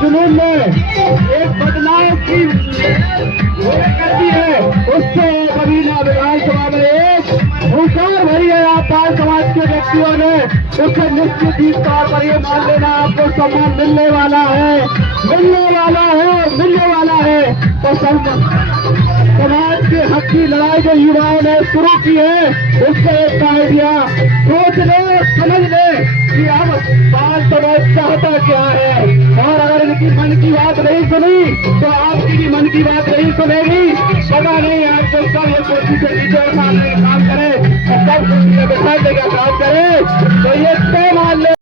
जुनून ने एक बदलाव की कर दी है, उससे बबीना विधानसभा में एक हुंकार भरी है। आप पाल समाज के व्यक्तियों ने उससे निश्चित ही तौर पर ये मान लेना आपको सम्मान मिलने वाला है, मिलने वाला है, मिलने वाला है। तो समाज के हक की लड़ाई जो युवाओं ने शुरू की है, उससे एक आइडिया सोच ले, समझ ले कि अब बाल समाज चाहता क्या है। और अगर इनकी मन की बात नहीं सुनी तो आपकी भी मन की बात नहीं सुनेगी। पता नहीं आप तो सब ये कोशिश से नीचे उठाने का काम करे और सब कोशिश बिठाने का काम करे, तो ये तय मान ले।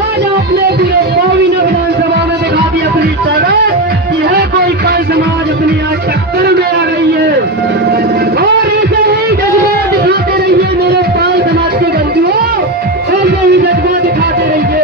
आज आपने पूरे बबीना विधानसभा में दिखा दी अपनी ताकत कि है कोई कल समाज अपनी आज टक्कर में आ रही है। और ऐसे ही जज्बा दिखाते रहिए मेरे पाल समाज के बंधुओं, ऐसे ही जज्बा दिखाते रहिए।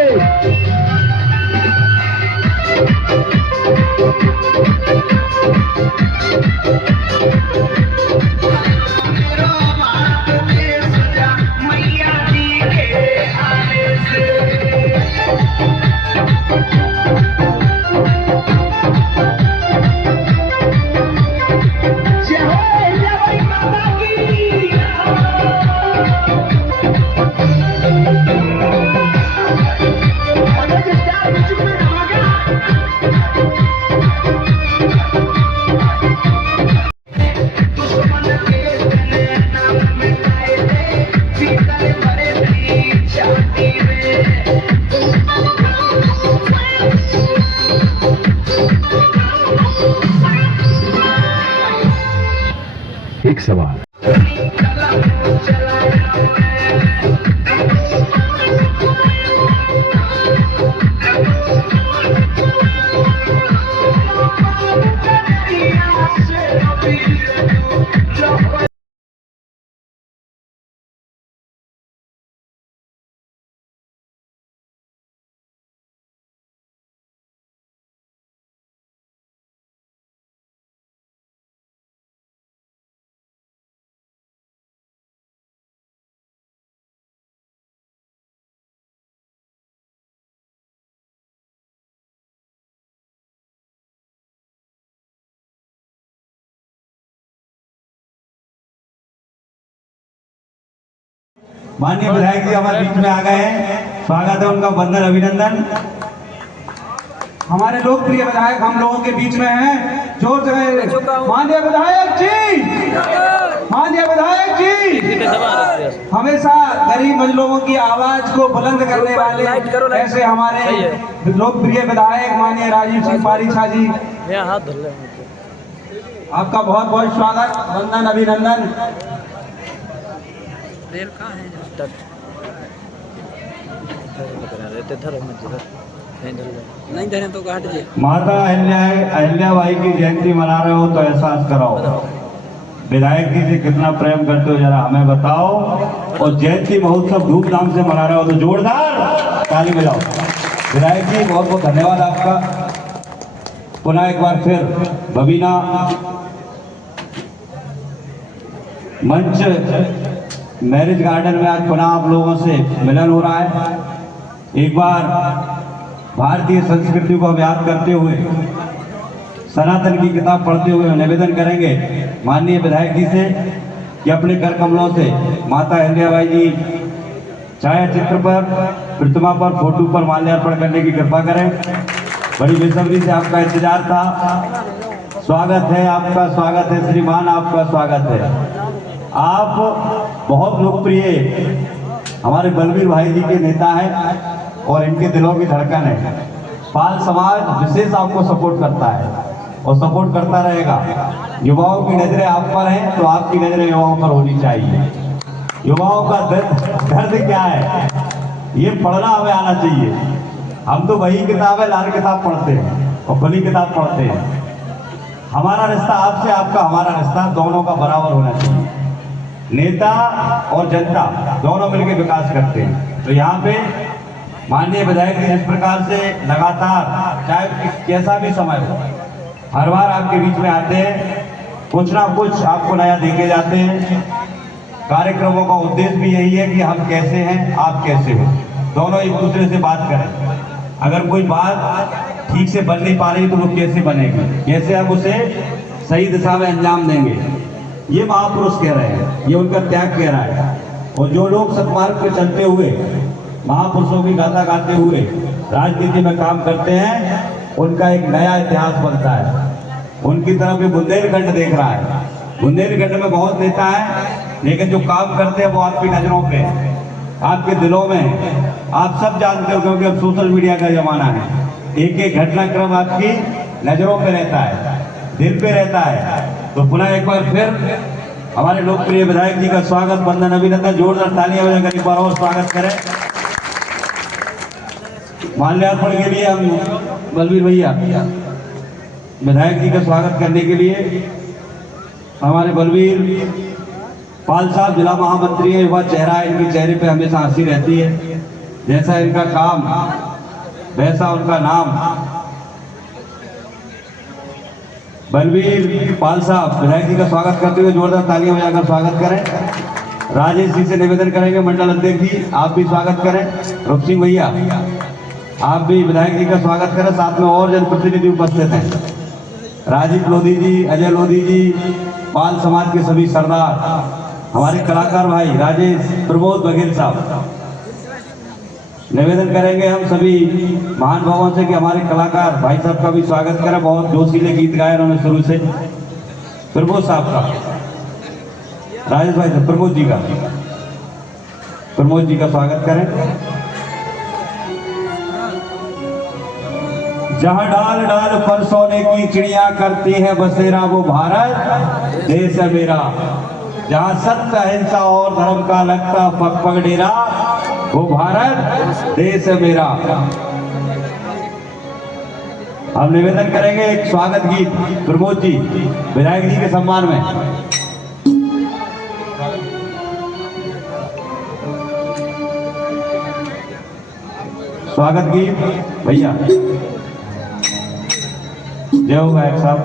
एक सवाल, माननीय विधायक जी हमारे बीच में आ गए हैं, स्वागत है उनका, वंदन अभिनंदन। हमारे लोकप्रिय विधायक हम लोगों के बीच में हैं, जोर से माननीय विधायक जी, माननीय विधायक जी। हमेशा गरीब मजलूमों की आवाज को बुलंद करने वाले ऐसे हमारे लोकप्रिय विधायक माननीय राजीव सिंह पारीछा जी, आपका बहुत बहुत स्वागत, वंदन अभिनंदन। माता अहिल्याबाई की जयंती मना रहे हो तो एहसास कराओ, विधायक जी से कितना प्रेम करते हो जरा हमें बताओ। और जयंती महोत्सव धूमधाम से मना रहे हो तो जोरदार ताली बजाओ। विधायक जी बहुत बहुत धन्यवाद आपका। पुनः एक बार फिर बबीना मंच मैरिज गार्डन में आज पुनः आप लोगों से मिलन हो रहा है। एक बार भारतीय संस्कृति को हम याद करते हुए, सनातन की किताब पढ़ते हुए निवेदन करेंगे माननीय विधायक जी से कि अपने कर कमलों से माता अहिल्याबाई जी छायाचित्र पर, प्रतिमा पर, फोटो पर माल्यार्पण करने की कृपा करें। बड़ी बेसब्री से आपका इंतजार था। स्वागत है आपका, स्वागत है श्रीमान, आपका स्वागत है। आप बहुत लोकप्रिय हमारे बलबीर भाई जी के नेता हैं और इनके दिलों की धड़कन है। पाल समाज विशेष आपको सपोर्ट करता है और सपोर्ट करता रहेगा। युवाओं की नजरें आप पर हैं तो आपकी नजरें युवाओं पर होनी चाहिए। युवाओं का दर्द क्या है ये पढ़ना हमें आना चाहिए। हम तो वही किताब है, लाल किताब पढ़ते हैं और भली किताब पढ़ते हैं। हमारा रिश्ता आपसे, आपका हमारा रिश्ता दोनों का बराबर होना चाहिए। नेता और जनता दोनों मिलकर विकास करते हैं। तो यहाँ पे माननीय विधायक जी जिस प्रकार से लगातार चाहे कैसा भी समय हो हर बार आपके बीच में आते हैं, कुछ ना कुछ आपको नया देके जाते हैं। कार्यक्रमों का उद्देश्य भी यही है कि हम कैसे हैं, आप कैसे हो, दोनों एक दूसरे से बात करें। अगर कोई बात ठीक से बन नहीं पा रही तो वो कैसे बनेगी, कैसे हम उसे सही दिशा में अंजाम देंगे, ये महापुरुष कह रहे हैं, ये उनका त्याग कह रहा है। और जो लोग सत्मार्ग पे चलते हुए महापुरुषों की गाथा गाते हुए राजनीति में काम करते हैं, उनका एक नया इतिहास बनता है। उनकी तरफ ये बुंदेलखंड देख रहा है। बुंदेलखंड में बहुत नेता है, लेकिन जो काम करते हैं वो आपकी नजरों पे, आपके दिलों में। आप सब जानते हो क्योंकि अब सोशल मीडिया का जमाना है। एक एक घटनाक्रम आपकी नजरों पे रहता है, दिल पे रहता है। तो पुनः एक बार फिर हमारे लोकप्रिय विधायक जी का स्वागत, वंदन, अभिनंदन, जोरदार तालियां बजाकर एक बार और स्वागत करें। माल्यार्पण के लिए हम बलवीर भैया विधायक जी का स्वागत करने के लिए हमारे बलवीर पाल साहब जिला महामंत्री है, युवा चेहरा है, इनके चेहरे पे हमेशा हंसी रहती है। जैसा इनका काम वैसा उनका नाम। बलवीर पाल साहब विधायक जी का स्वागत करते हुए जोरदार तालियां बजाकर स्वागत करें। राजेश जी से निवेदन करेंगे, मंडल अध्यक्ष जी आप भी स्वागत करें। रूप सिंह भैया आप भी विधायक जी का स्वागत करें। साथ में और जनप्रतिनिधि उपस्थित हैं, राजीव लोधी जी, अजय लोधी जी, पाल समाज के सभी सरदार, हमारे कलाकार भाई राजेश, प्रमोद बघेल साहब। निवेदन करेंगे हम सभी महानुभावों से कि हमारे कलाकार भाई साहब का भी स्वागत करें। बहुत जोशीले गीत गाए उन्होंने शुरू से। प्रमोद साहब का, राजेश भाई साहब, प्रमोद जी का स्वागत करें। जहाँ डाल डाल पर सोने की चिड़िया करती है बसेरा, वो भारत देश है मेरा। जहाँ सत्य अहिंसा और धर्म का लगता पग पग डेरा, वो भारत देश है मेरा। हम निवेदन करेंगे एक स्वागत गीत प्रमोद जी विधायक जी के सम्मान में। स्वागत गीत भैया। जय हो गायक साहब।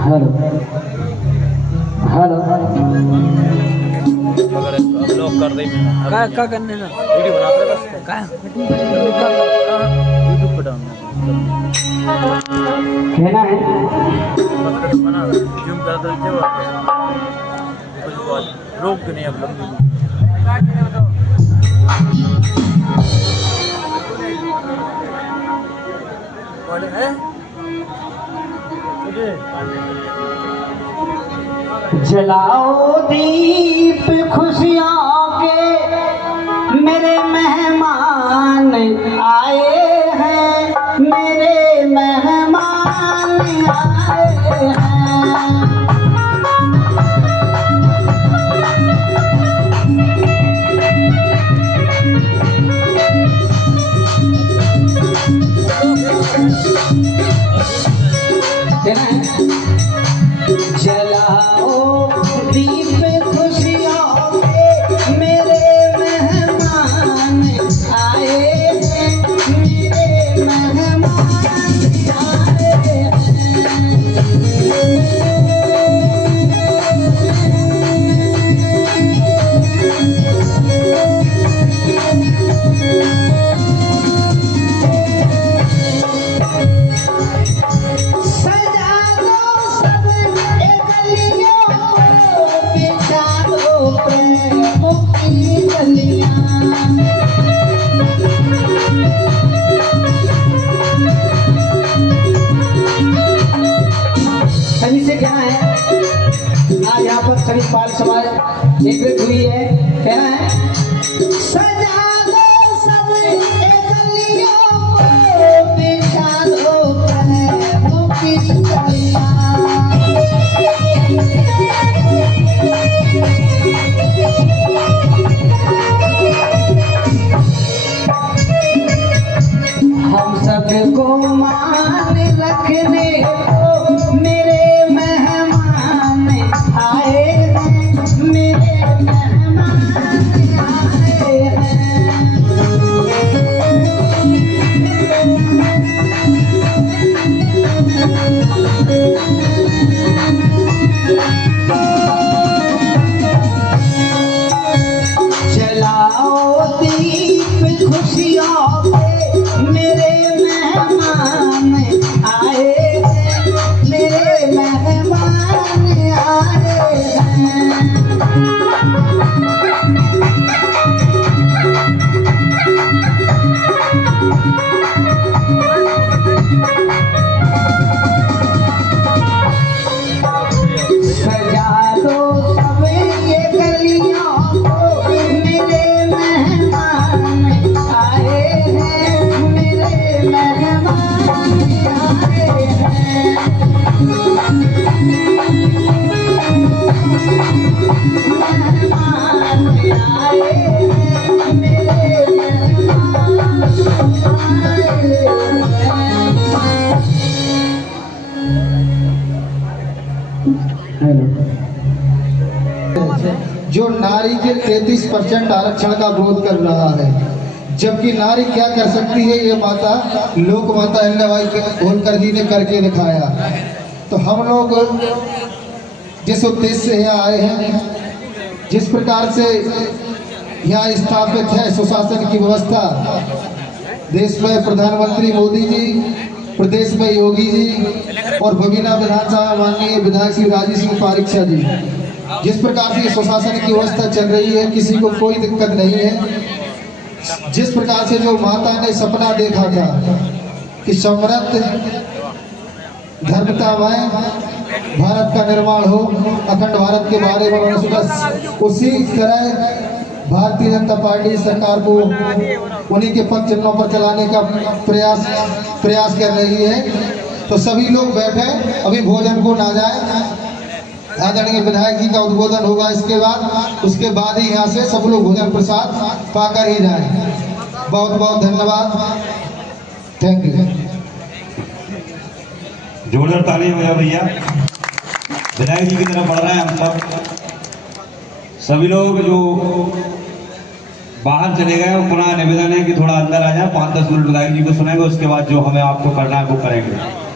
हेलो हेलो ब्लॉक कर दे का करने ना वीडियो बना कर बस का यूट्यूब पे डालना कहना है बना जूम कर दे जो रोक के नहीं अब है जलाओ दीप खुशियों के, मेरे मेहमान आए हैं, मेरे मेहमान आए हैं। जलाओ दीप खुशियों के, मेरे मेहमान आए हैं, मेरे मेहमान आए सभी से कहना है, आज यहाँ पर सभी पाल समाज एकजुट हुई है। कहना है सजा दो सब गलियों को, बिछा दो प्रेमों की कलियां। हम सबको मान रखने को मेरे मेहमान आए हैं, मेरे मेहमान आए हैं। खुशियों के मेरे मेहमान आए हैं, मेरे मेहमान आए हैं। सजा दो सब ये गलियों को, मेरे मेहमान आए हैं, मेरे मेहमान आए हैं। मेहमान आए हैं, मेरे मेहमान आए जो नारी के 33% आरक्षण का विरोध कर रहा है, जबकि नारी क्या कर सकती है ये माता लोक माता अहिल्याबाई होलकर जी ने करके दिखाया। तो हम लोग जिस उद्देश्य से यहाँ आए हैं, जिस प्रकार से यहाँ स्थापित है सुशासन की व्यवस्था, देश में प्रधानमंत्री मोदी जी, प्रदेश में योगी जी और बबीना विधानसभा माननीय विधायक श्री राजीव सिंह पारीक्षा जी, जिस प्रकार से सुशासन की व्यवस्था चल रही है, किसी को कोई दिक्कत नहीं है। जिस प्रकार से जो माता ने सपना देखा था कि समृद्ध धर्मतामय भारत का निर्माण हो, अखंड भारत के बारे में उन्होंने सोचा, उसी तरह भारतीय जनता पार्टी सरकार को उन्हीं के पद चिन्हों पर चलाने का प्रयास कर रही है। तो सभी लोग बैठे, अभी भोजन को ना जाए, आदरणीय विधायक जी का उद्बोधन होगा उसके बाद ही यहाँ से सब लोग भोजन प्रसाद पाकर ही जाएं। बहुत बहुत धन्यवाद, थैंक यू। जोरदार ताली बजाओ भैया। विधायक जी की तरफ बढ़ रहे हैं हम सब। सभी लोग जो बाहर चले गए, वो पुनः निवेदन है कि थोड़ा अंदर आ जाए, 5-10 मिनट विधायक जी को सुनेंगे, उसके बाद जो हमें आपको करना है वो करेंगे।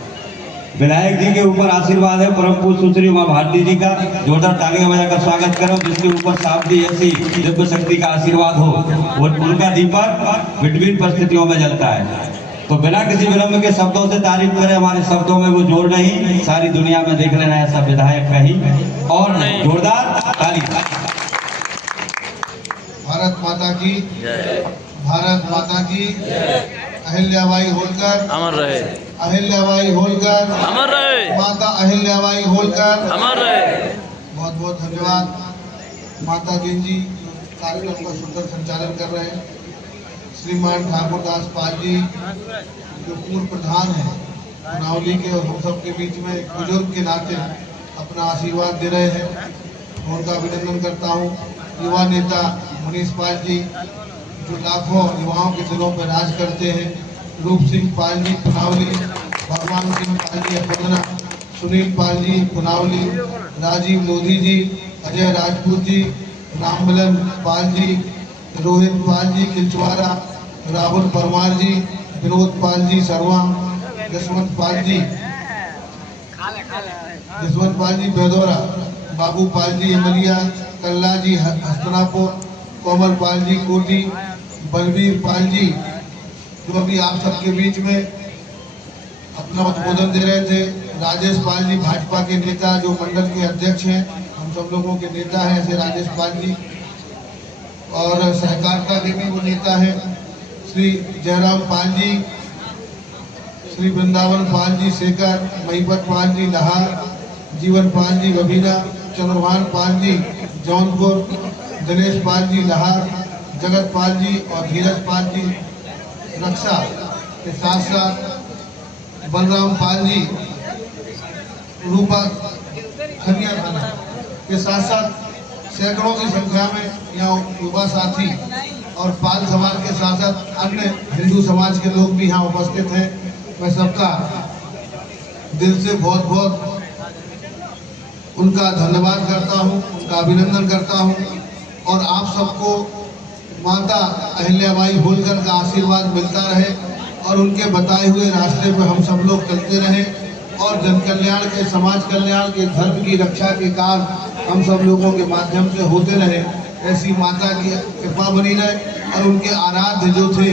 विधायक जी के ऊपर आशीर्वाद है परम पूज्य सुश्री उमा भारती जी का। जोरदार तालियां बजाकर स्वागत करो। जिसके ऊपर सावधी ऐसी दिव्य शक्ति का आशीर्वाद हो, वो उनका दीपक विभिन्न परिस्थितियों में जलता है। तो बिना किसी विलंब के शब्दों से तारीफ करें, हमारे शब्दों में वो जोर नहीं, सारी दुनिया में देख लेना ऐसा विधायक कहीं और नहीं। जोरदार ताली। भारत माता की, भारत माता की। अहिल्याबाई होलकर अमर रहे, अहिल्याबाई होलकर अमर रहे, माता अहिल्याबाई होलकर अमर रहे। बहुत बहुत धन्यवाद माता जी कार्यक्रम का सुंदर संचालन कर रहे हैं। श्रीमान ठाकुर दास पाल जी जो पूर्व प्रधान हैं नावली के, और हम सब के बीच में एक बुजुर्ग के नाते अपना आशीर्वाद दे रहे हैं, उनका अभिनंदन करता हूँ। युवा नेता मनीष पाल जी जो लाखों युवाओं के दिलों पर राज करते हैं, रूप सिंह पाल जी पुनावली, भगवान सिंह पाल जी अपना, सुनील पाल जी पुनावली, राजीव लोधी जी, अजय राजपूत जी, राममिलन पाल जी, रोहित पाल जी किलचवारा, राहुल परमार जी, विनोद पाल जी सरवा, जसवंत पाल जी बेदौरा, बाबू पाल जी अमलिया, कल्ला जी हस्तनापुर, कोमल पाल जी कोटी, बलवीर पाल जी जो अभी आप सबके बीच में अपना उद्बोधन दे रहे थे, राजेश पाल जी भाजपा के नेता जो मंडल के अध्यक्ष हैं, हम सब लोगों के नेता हैं ऐसे राजेश पाल जी, और सहकारिता के भी वो नेता हैं श्री जयराम पाल जी, श्री वृंदावन पाल जी शेखर, महिपत पाल जी लहार, जीवन पाल जी बबीना, चंद्रभान पाल जी जौनपुर, दिनेश पाल जी लहार, जगत पाल जी और धीरज पाल जी रक्षा के साथ साथ बलराम पाल जी रूपा खनिया थाना के साथ साथ सैकड़ों की संख्या में यहाँ युवा साथी और पाल समाज के साथ साथ अन्य हिंदू समाज के लोग भी यहाँ उपस्थित हैं। मैं सबका दिल से बहुत बहुत उनका धन्यवाद करता हूँ, उनका अभिनंदन करता हूँ, और आप सबको माता अहिल्याबाई होलकर का आशीर्वाद मिलता रहे और उनके बताए हुए रास्ते पर हम सब लोग चलते रहें और जन कल्याण के, समाज कल्याण के, धर्म की रक्षा के काम हम सब लोगों के माध्यम से होते रहे। ऐसी माता की कृपा बनी रहे और उनके आराध्य जो थे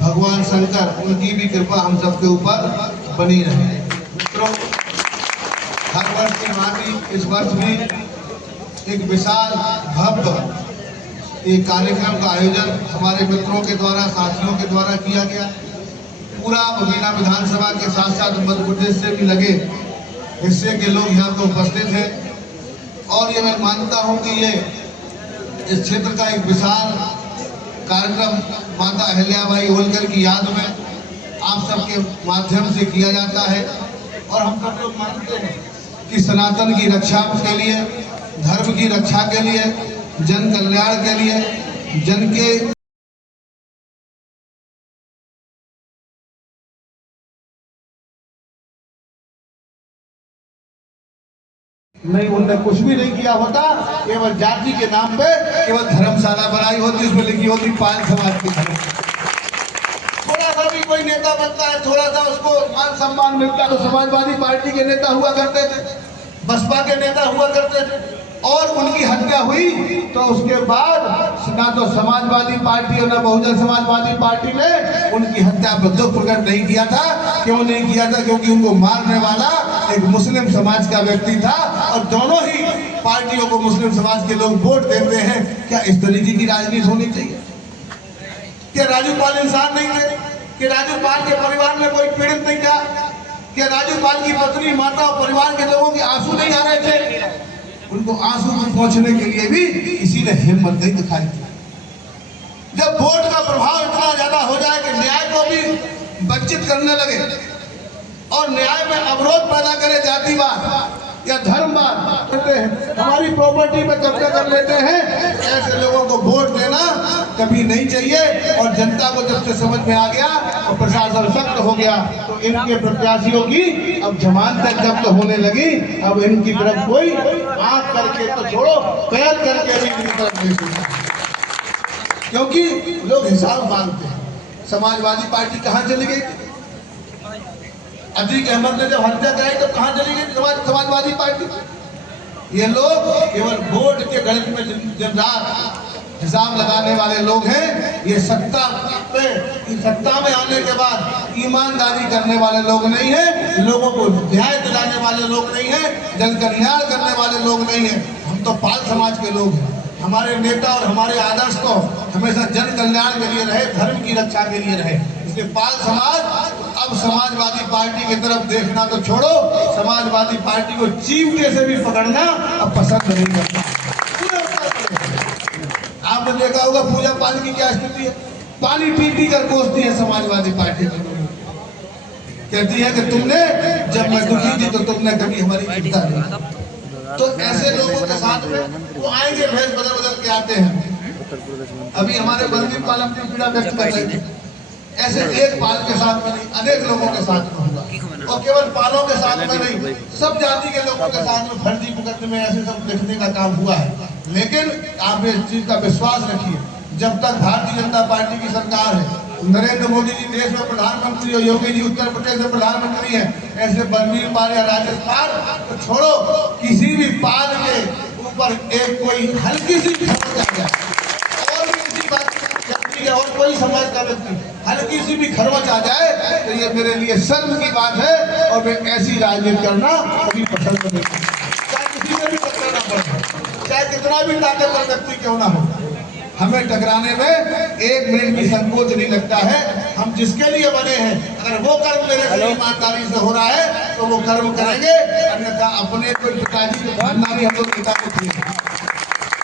भगवान शंकर, उनकी भी कृपा हम सबके ऊपर बनी रहे। मित्रों, हर वर्ष की भांति इस वर्ष भी एक विशाल भव्य एक कार्यक्रम का आयोजन हमारे मित्रों के द्वारा, साथियों के द्वारा किया गया। पूरा बबीना विधानसभा के साथ साथ मध्य प्रदेश से भी लगे हिस्से के लोग यहाँ पे उपस्थित हैं और ये मैं मानता हूँ कि ये इस क्षेत्र का एक विशाल कार्यक्रम माता अहिल्याबाई होलकर की याद में आप सबके माध्यम से किया जाता है। और हम सब लोग मानते हैं कि सनातन की रक्षा के लिए, धर्म की रक्षा के लिए, जन कल्याण के लिए, जन के नहीं, उनने कुछ भी नहीं किया होता। केवल जाति के नाम पे केवल धर्मशाला बनाई होती, उसमें लिखी होती पाल समाज की धर्म। थोड़ा सा भी कोई नेता बनता है, थोड़ा सा उसको मान सम्मान मिलता है तो समाजवादी पार्टी के नेता हुआ करते थे, बसपा के नेता हुआ करते थे। और उनकी हत्या हुई तो उसके बाद ना तो समाजवादी पार्टी और ना बहुजन समाजवादी पार्टी ने उनकी हत्या पर दुख प्रकट नहीं किया था। क्यों नहीं किया था? क्योंकि उनको मारने वाला एक मुस्लिम समाज का व्यक्ति था और दोनों ही पार्टियों को मुस्लिम समाज के लोग वोट देते हैं। क्या इस तरीके की राजनीति होनी चाहिए? क्या राजू पाल इंसान नहीं थे? कि राजू पाल के परिवार में कोई पीड़ित नहीं था? क्या राजू पाल की पत्नी, माता और परिवार के लोगों के आंसू नहीं आ रहे थे? उनको आंसू में पहुंचने के लिए भी किसी ने हिम्मत नहीं दिखाई थी। जब वोट का प्रभाव इतना ज्यादा हो जाए कि न्याय को भी वंचित करने लगे और न्याय में अवरोध पैदा करे जातिवाद या धर्मवाद करते हैं, हमारी प्रॉपर्टी पे कब्जा कर लेते हैं, ऐसे लोगों को वोट देना कभी नहीं चाहिए। और जनता को जब से समझ में आ गया और प्रशासन सख्त हो गया तो इनके प्रत्याशियों की अब जमानत जब्त होने लगी। अब इनकी तरफ कोई आंख करके तो छोड़ो, कैद करके भी इनकी तरफ नहीं सुनता, क्योंकि लोग हिसाब मांगते हैं। समाजवादी पार्टी कहाँ चली गई? अतीक अहमद ने जब हत्या कराई तो कहां चली गई समाजवादी पार्टी? ये लोग केवल वोट के गणित में दिन रात हिसाब लगाने वाले लोग हैं। ये सत्ता में आने के बाद ईमानदारी करने वाले लोग नहीं है, लोगों को न्याय दिलाने वाले लोग नहीं है, जन कल्याण करने वाले लोग नहीं है। हम तो पाल समाज के लोग हैं। हमारे नेता और हमारे आदर्श तो हमेशा जन कल्याण के लिए रहे, धर्म की रक्षा के लिए रहे। इसलिए पाल समाज अब समाजवादी पार्टी की तरफ देखना तो छोड़ो, समाजवादी पार्टी को चिमटे से भी पकड़ना अब पसंद नहीं करता। आपने देखा होगा पूजा पाल की क्या स्थिति है, पानी पी पी कर कोसती है समाजवादी पार्टी की। कहती है कि तुमने, जब मैं दुखी थी तो तुमने कभी हमारी चिंता नहीं। तो ऐसे लोगों के साथ में वो आएंगे, भेष बदल बदल के आते हैं। अभी हमारे बलवीर पाल अपनी पीड़ा व्यक्त कर रहे थे। ऐसे एक पाल के साथ में नहीं, अनेक लोगों के साथ में होगा। और केवल पालों के साथ में नहीं, सब जाति के लोगों के साथ में फर्जी मुकदमे में ऐसे सब लिखने का काम हुआ है। लेकिन आप इस चीज का विश्वास रखिए, जब तक भारतीय जनता पार्टी की सरकार है, नरेंद्र मोदी जी देश में प्रधानमंत्री और योगी जी उत्तर प्रदेश में प्रधानमंत्री हैं, ऐसे बलवीर पाल या राजस्थान तो छोड़ो, किसी भी पाल के ऊपर एक कोई हल्की सी खरोच आ जाए और भी किसी बात और कोई समाज का व्यक्ति हल्की सी भी खरोच आ जाए तो ये मेरे लिए शर्म की बात है और मैं ऐसी राजनीति करना कभी पसंद नहीं करता। चाहे किसी में भी टकराना पड़े, चाहे कितना भी ताकतवर व्यक्ति क्यों ना हो, हमें टकराने में एक मिनट की संकोच नहीं लगता है। हम जिसके लिए बने हैं, अगर वो कर्म मेरे से ईमानदारी से हो रहा है तो वो कर्म करेंगे, अन्यथा अपने कोई पिताजी को मानना भी हम लोग पिता को चाहिए।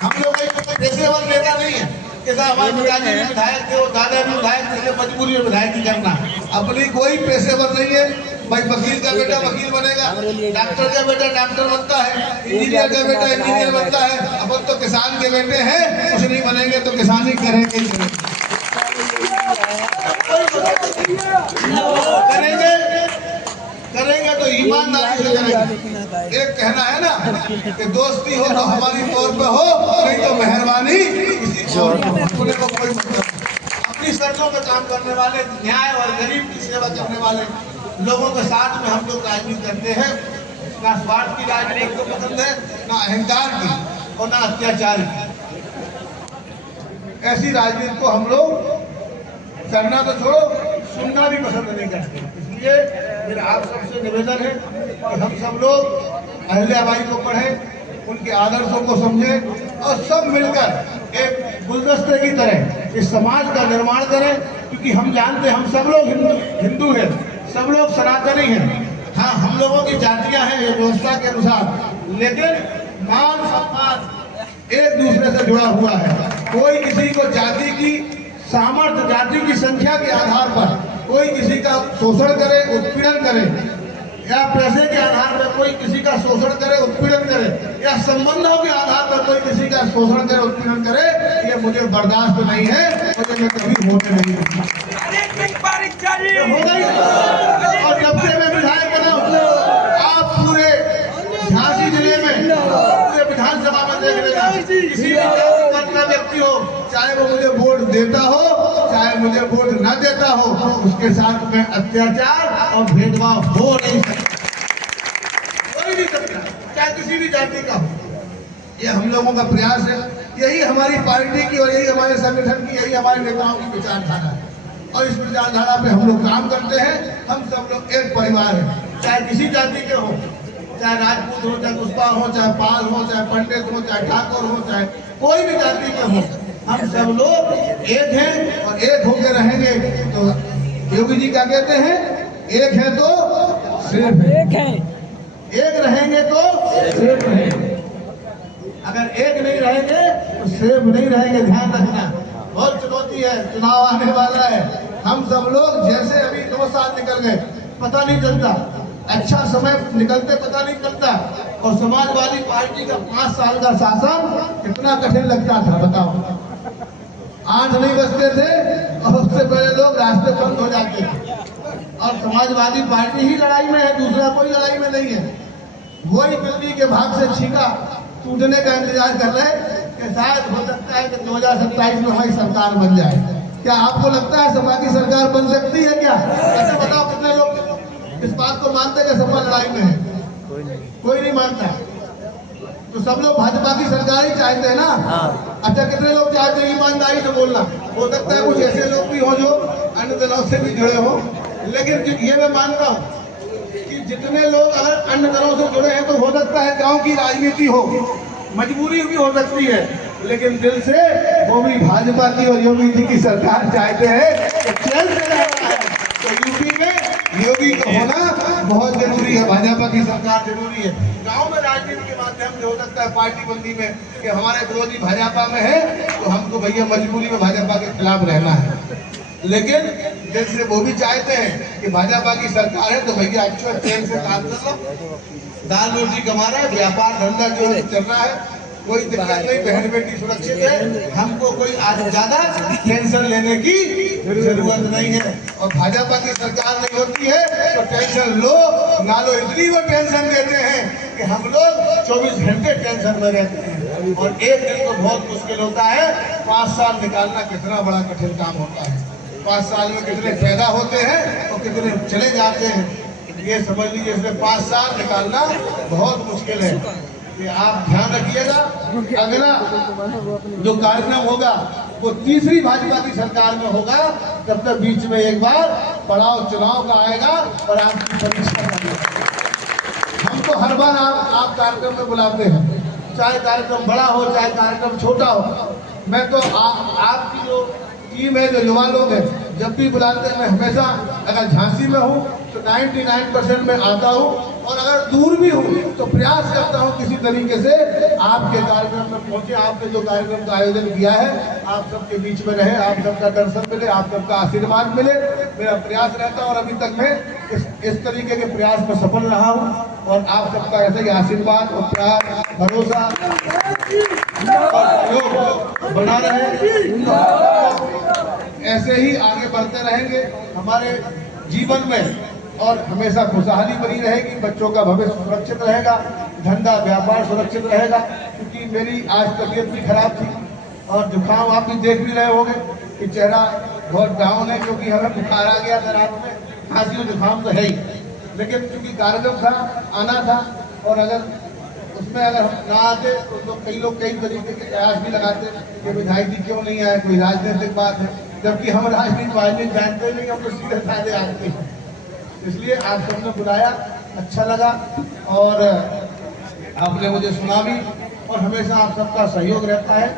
हम लोग कोई पेशेवर नेता नहीं है, हमारे पिताजी भी विधायक थे और दादा भी विधायक थे, मजबूरी में विधायक की करना। अपनी कोई पेशेवर नहीं है। भाई वकील का बेटा वकील बनेगा, डॉक्टर का बेटा डॉक्टर बनता है, इंजीनियर का बेटा इंजीनियर बनता है। अब तो किसान के बेटे हैं, कुछ नहीं बनेंगे तो किसानी करेंगे ही करेंगे तो ईमानदारी से करेंगे। एक कहना है ना कि दोस्ती हो तो हमारी तौर पे हो, नहीं तो मेहरबानी किसी को कोई मतलब। अपनी शर्तों पे काम करने वाले, न्याय और गरीब की सेवा करने वाले लोगों के साथ में हम लोग राजनीति करते हैं। ना स्वार्थ की राजनीति को पसंद है, ना अहंकार की और ना अत्याचार की। ऐसी राजनीति को हम लोग करना तो छोड़ो, सुनना भी पसंद नहीं करते। इसलिए मेरा आप सबसे निवेदन है कि हम सब लोग अहिल्याबाई को पढ़ें, उनके आदर्शों को समझें और सब मिलकर एक गुलदस्ते की तरह इस समाज का निर्माण करें, क्योंकि हम जानते हैं हम सब लोग हिंदू हैं, सब लोग सनातनी हैं। हाँ, हम लोगों की जातियां हैं व्यवस्था के अनुसार, लेकिन मान सम्मान एक दूसरे से जुड़ा हुआ है। कोई किसी को जाति की सामर्थ्य, जाति की संख्या के आधार पर कोई किसी का शोषण करे, उत्पीड़न करे, या पैसे के आधार पर कोई किसी का शोषण करे, उत्पीड़न करे, या संबंधों के आधार पर कोई किसी का शोषण करे, उत्पीड़न करे, ये मुझे बर्दाश्त नहीं है और ये मैं कभी होने नहीं दूंगा। और जब से मैं विधायक बना हूं, आप पूरे झांसी जिले में पूरे विधानसभा में देख लेना, किसी भी जाति का व्यक्ति हो, चाहे वो मुझे वोट देता हो चाहे मुझे वोट न देता हो, उसके साथ में अत्याचार और भेदभाव हो नहीं सकता, कोई नहीं सकता, चाहे किसी भी जाति का हो। ये हम लोगों का प्रयास है, यही हमारी पार्टी की और यही हमारे संगठन की, यही हमारे नेताओं की विचारधारा है और इस विचारधारा पे हम लोग काम करते हैं। हम सब लोग एक परिवार है, चाहे किसी जाति के हो, चाहे राजपूत हो, चाहे कुशवाहा हो, चाहे पाल हो, चाहे पंडित हो, चाहे ठाकुर हो, चाहे कोई भी जाति के हो, हम सब लोग एक हैं और एक होकर रहेंगे। तो योगी जी क्या कहते हैं, एक है तो सिर्फ एक है, एक रहेंगे तो सिर्फ रहेंगे, अगर एक नहीं रहेंगे तो सिर्फ नहीं रहेंगे। ध्यान रखना, बहुत चुनौती है, चुनाव आने वाला है। हम सब लोग जैसे अभी 2 साल निकल गए, पता नहीं चलता, अच्छा समय निकलते पता नहीं चलता, और समाजवादी पार्टी का 5 साल का शासन कितना कठिन लगता था बताओ। 8 नहीं बजते थे और उससे पहले लोग रास्ते बंद हो जाते थे, और समाजवादी पार्टी ही लड़ाई में है, दूसरा कोई लड़ाई में नहीं है। वही बिल्ली के भाग से छीका टूटने का इंतजार कर रहे कि शायद हो सकता है कि 2027 में हमारी सरकार बन जाए। क्या आपको लगता है सपा की सरकार बन सकती है क्या? ऐसे बताओ, कितने लोग इस बात को मानते हैं कि सपा लड़ाई में है? कोई नहीं मानता। तो सब लोग भाजपा की सरकार ही चाहते हैं ना। अच्छा, कितने लोग चाहते हैं? ईमानदारी से बोलना। हो सकता है कुछ ऐसे लोग भी हो जो अन्य दलों से भी जुड़े हो, लेकिन ये मैं मानता हूँ कि जितने लोग अगर अन्य दलों से जुड़े हैं तो हो सकता है गांव की राजनीति हो, मजबूरी भी हो सकती है, लेकिन दिल से वो भी भाजपा की और योगी जी की सरकार चाहते हैं। तो चल से रहना है तो यूपी में योगी का होना बहुत जरूरी है, भाजपा की सरकार जरूरी है। गांव में राजनीति के माध्यम से हो सकता है पार्टी बंदी में कि हमारे विरोधी भाजपा में है तो हमको भैया मजबूरी में भाजपा के खिलाफ रहना है, लेकिन जैसे वो भी चाहते हैं कि भाजपा की सरकार है तो भैया अच्छा ट्रेन से काम कर लो, दाल रोटी कमा रहा है, व्यापार धंधा जो है चल रहा है, कोई दिक्कत नहीं, बहन बेटी सुरक्षित है, हमको कोई आज ज्यादा टेंशन लेने की जरूरत नहीं है। और भाजपा की सरकार नहीं होती है तो टेंशन लो ना लो, इतनी वो टेंशन देते हैं कि हम लोग 24 घंटे टेंशन में रहते हैं, और एक दिन तो बहुत मुश्किल होता है। 5 साल निकालना कितना बड़ा कठिन काम होता है। 5 साल में कितने पैदा होते हैं और कितने चले जाते हैं, ये समझ लीजिए। इसमें 5 साल निकालना बहुत मुश्किल है। कि आप ध्यान रखिएगा, अगला जो कार्यक्रम होगा वो तीसरी भाजपा की सरकार में होगा। तब तक बीच में एक बार पड़ाव चुनाव का आएगा और आपकी परीक्षा करेंगे। हम तो हर बार आप कार्यक्रम में बुलाते हैं, चाहे कार्यक्रम बड़ा हो चाहे कार्यक्रम छोटा हो। मैं तो आपकी जो टीम है, जो युवा लोग हैं, जब भी बुलाते हैं मैं हमेशा, अगर झांसी में हूँ तो 99% में आता हूँ, और अगर दूर भी हूँ तो प्रयास करता हूँ किसी तरीके से आपके कार्यक्रम में पहुँचे, आपने जो कार्यक्रम का आयोजन किया है आप सबके बीच में रहे, आप सबका दर्शन मिले, आप सबका आशीर्वाद मिले, मेरा प्रयास रहता है। और अभी तक मैं इस तरीके के प्रयास में सफल रहा हूँ, और आप सबका ऐसे ही आशीर्वाद और प्यार, भरोसा और सहयोग बना रहे, ऐसे ही आगे बढ़ते रहेंगे हमारे जीवन में, और हमेशा खुशहाली बनी रहेगी, बच्चों का भविष्य सुरक्षित रहेगा, धंधा व्यापार सुरक्षित रहेगा। क्योंकि मेरी आज तबीयत भी खराब थी और जुकाम आप भी देख भी रहे होंगे कि चेहरा बहुत डाउन है, क्योंकि हमें बुखार आ गया था रात में, खांसी और जुकाम तो है ही, लेकिन क्योंकि कार्यक्रम था, आना था, और अगर उसमें अगर हम ना आते तो लोग कई तरीके के कयास भी लगाते कि विधायक जी क्यों नहीं आए, कोई राजनीतिक बात है, जबकि हम राजनीति जानते नहीं, हम तो सीधे साधे आदमी हैं। इसलिए आप सबने बुलाया, अच्छा लगा और आपने मुझे सुना भी, और हमेशा आप सबका सहयोग रहता है।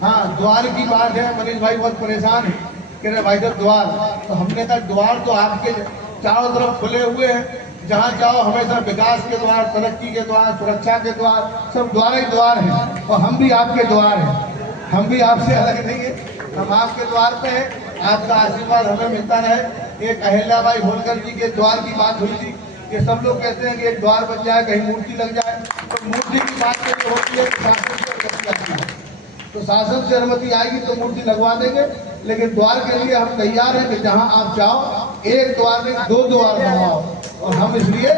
हाँ, द्वार की बात है, मनीष भाई बहुत परेशान है कि रे भाई साहब द्वार, तो हमने कहा द्वार तो आपके चारों तरफ खुले हुए हैं, जहाँ जाओ हमेशा विकास के द्वार, तरक्की के द्वार, सुरक्षा के द्वार, सब द्वार ही द्वार हैं, और हम भी आपके द्वार हैं, हम भी आपसे अलग नहीं है, हम आपके द्वार पे हैं। आपका आशीर्वाद हमें मिलता रहे। एक अहिल्याबाई होलकर जी के द्वार की बात हुई थी कि सब लोग कहते हैं कि एक द्वार बन जाए, कहीं मूर्ति लग जाए, तो मूर्ति की बात तो होती है कि शासन से अनुमति आती है, तो शासन से अनुमति आएगी तो मूर्ति लगवा देंगे, लेकिन द्वार के लिए हम तैयार हैं कि जहां आप जाओ एक द्वार में 2 द्वार बनवाओ, और हम इसलिए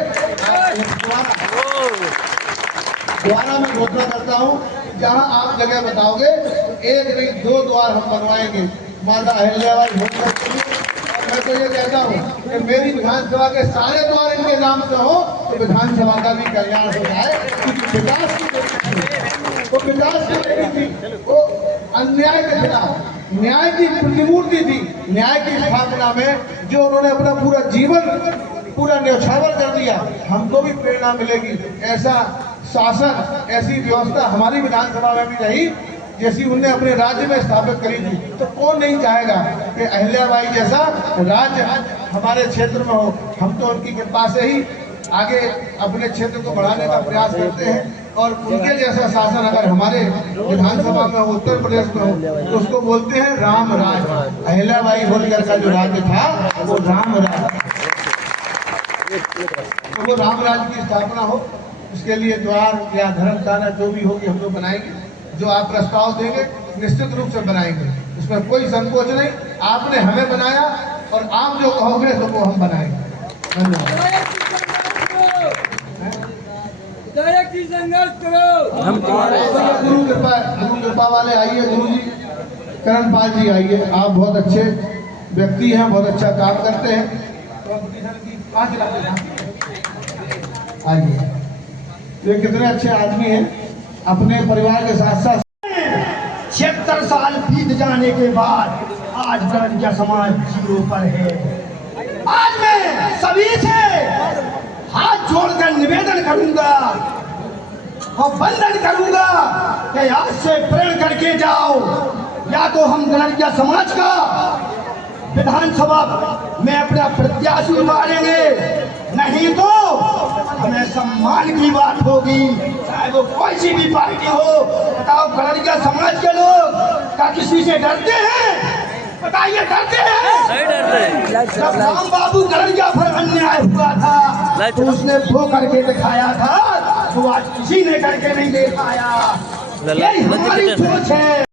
द्वारा में घोषणा करता हूँ, जहां आप जगह बताओगे तो 1 नहीं 2 द्वार हम बनवाएंगे माता अहिल्याबाई होलकर के लिए। और मैं तो ये कहता हूँ कि मेरी विधानसभा के सारे द्वार इनके नाम से हो तो विधानसभा का भी कल्याण हो जाए, क्योंकि विकास की वो विकास की बेटी थी, वो अन्याय के खिलाफ न्याय की प्रतिमूर्ति थी। न्याय की स्थापना में जो उन्होंने अपना पूरा जीवन पूरा न्यौछावर कर दिया, हमको भी प्रेरणा मिलेगी। ऐसा शासन, ऐसी व्यवस्था हमारी विधानसभा में भी रही जैसी उनने अपने राज्य में स्थापित करी थी, तो कौन नहीं चाहेगा कि अहिल्याबाई जैसा राज्य हमारे क्षेत्र में हो। हम तो उनकी कृपा से ही आगे अपने क्षेत्र को बढ़ाने का प्रयास करते हैं, और उनके जैसा शासन अगर हमारे विधानसभा में हो, उत्तर प्रदेश में हो, तो उसको बोलते हैं राम राज। अहिल्याबाई होलकर का जो राज्य था वो राम राज, तो वो राम राज की स्थापना हो, इसके लिए द्वार या धर्मशाला जो भी होगी हम लोग बनाएंगे। जो आप प्रस्ताव देंगे निश्चित रूप से बनाएंगे, इसमें कोई संकोच नहीं। आपने हमें बनाया और आप जो कहोगे तो वो हम बनाएंगे। धन्यवाद। संघर्ष करो, हम गुरु कृपा वाले आइए, गुरु जी करण पाल जी आइए, आप बहुत अच्छे व्यक्ति हैं, बहुत अच्छा काम करते हैं। आइए, ये कितने अच्छे आदमी हैं, अपने परिवार के साथ साथ 76 साल बीत जाने के बाद आज गणिया समाज जीरो पर है। आज मैं सभी से हाथ जोड़कर निवेदन करूंगा और वंदन करूंगा कि आज से प्रण करके जाओ, या तो हम गणिया समाज का विधानसभा में अपना प्रत्याशी उतारेंगे, नहीं तो हमें सम्मान की बात होगी, चाहे वो कोई सी भी पार्टी हो। बताओ गणिया समाज के लोग क्या किसी से डरते हैं? बताइए, डरते हैं? जब राम बाबू गणिया पर अन्याय हुआ था तो उसने वो करके दिखाया था, तो आज किसी ने करके नहीं दिखाया। यही हमारी सोच है।